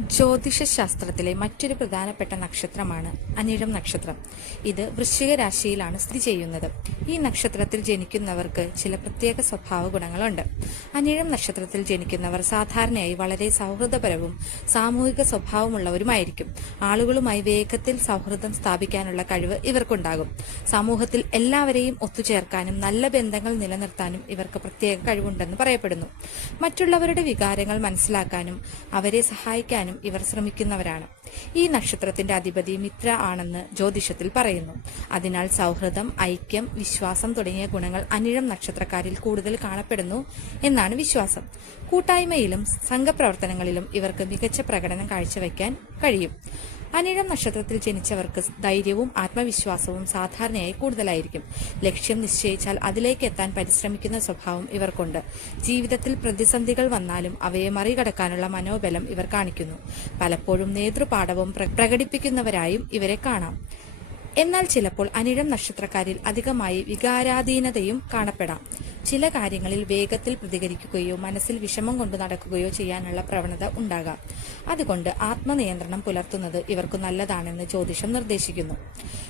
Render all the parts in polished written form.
ജ്യോതിഷശാസ്ത്രത്തിലെ മറ്റൊരു പ്രധാനപ്പെട്ട നക്ഷത്രമാണ് അനിഴം നക്ഷത്രം. ഇത് വൃശ്ചിക രാശിയിലാണ് സ്ഥിതി ചെയ്യുന്നത്. ഈ നക്ഷത്രത്തിൽ ജനിക്കുന്നവർക്ക് ചില പ്രത്യേക സ്വഭാവ ഗുണങ്ങളുണ്ട്. അനിഴം നക്ഷത്രത്തിൽ ജനിക്കുന്നവർ സാധാരണയായി വളരെ സൗഹൃദപരവും സാമൂഹിക സ്വഭാവമുള്ളവരുമായിരിക്കും. ആളുകളുമായി വേഗത്തിൽ സൗഹൃദം സ്ഥാപിക്കാനുള്ള കഴിവ് ഇവർക്കുണ്ടാകും. സമൂഹത്തിൽ എല്ലാവരെയും ഒത്തുചേർക്കാനും നല്ല ബന്ധങ്ങൾ നിലനിർത്താനും ഇവർക്ക് പ്രത്യേക കഴിവുണ്ടെന്ന് പറയപ്പെടുന്നു. മറ്റുള്ളവരുടെ വികാരങ്ങൾ മനസ്സിലാക്കാനും അവരെ സഹായിക്കാനും ഇവർ ശ്രമിക്കുന്നവരാണ്. ഈ നക്ഷത്രത്തിന്റെ അധിപതി മിത്ര ആണെന്ന് ജ്യോതിഷത്തിൽ പറയുന്നു. അതിനാൽ സൗഹൃദം, ഐക്യം, വിശ്വാസം തുടങ്ങിയ ഗുണങ്ങൾ അനിഴം നക്ഷത്രക്കാരിൽ കൂടുതൽ കാണപ്പെടുന്നു എന്നാണ് വിശ്വാസം. കൂട്ടായ്മയിലും സംഘപ്രവർത്തനങ്ങളിലും ഇവർക്ക് മികച്ച പ്രകടനം കാഴ്ചവെക്കാൻ കഴിയും. അനിഴം നക്ഷത്രത്തിൽ ജനിച്ചവർക്ക് ധൈര്യവും ആത്മവിശ്വാസവും സാധാരണയായി കൂടുതലായിരിക്കും. ലക്ഷ്യം നിശ്ചയിച്ചാൽ അതിലേക്ക് എത്താൻ പരിശ്രമിക്കുന്ന സ്വഭാവം ഇവർക്കുണ്ട്. ജീവിതത്തിൽ പ്രതിസന്ധികൾ വന്നാലും അവയെ മറികടക്കാനുള്ള മനോബലം ഇവർ കാണിക്കുന്നു. പലപ്പോഴും നേതൃപാടവം പ്രകടിപ്പിക്കുന്നവരായും ഇവരെ കാണാം. എന്നാൽ ചിലപ്പോൾ അനിഴം നക്ഷത്രക്കാരിൽ അധികമായി വികാരാധീനതയും കാണപ്പെടാം. ചില കാര്യങ്ങളിൽ വേഗത്തിൽ പ്രതികരിക്കുകയോ മനസ്സിൽ വിഷമം കൊണ്ട് നടക്കുകയോ ചെയ്യാനുള്ള പ്രവണത ഉണ്ടാകാം. അതുകൊണ്ട് ആത്മനിയന്ത്രണം പുലർത്തുന്നത് ഇവർക്ക് നല്ലതാണെന്ന് ജ്യോതിഷം നിർദ്ദേശിക്കുന്നു.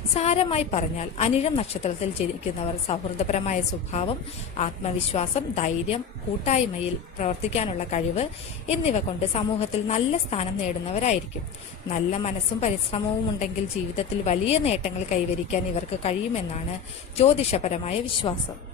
സാരമായി പറഞ്ഞാൽ അനിഴം നക്ഷത്രത്തിൽ ജനിക്കുന്നവർ സൗഹൃദപരമായ സ്വഭാവം, ആത്മവിശ്വാസം, ധൈര്യം, കൂട്ടായ്മയിൽ പ്രവർത്തിക്കാനുള്ള കഴിവ് എന്നിവ കൊണ്ട് സമൂഹത്തിൽ നല്ല സ്ഥാനം നേടുന്നവരായിരിക്കും. നല്ല മനസ്സും പരിശ്രമവും ഉണ്ടെങ്കിൽ ജീവിതത്തിൽ വലിയ നേട്ടങ്ങൾ കൈവരിക്കാൻ ഇവർക്ക് കഴിയുമെന്നാണ് ജ്യോതിഷപരമായ വിശ്വാസം.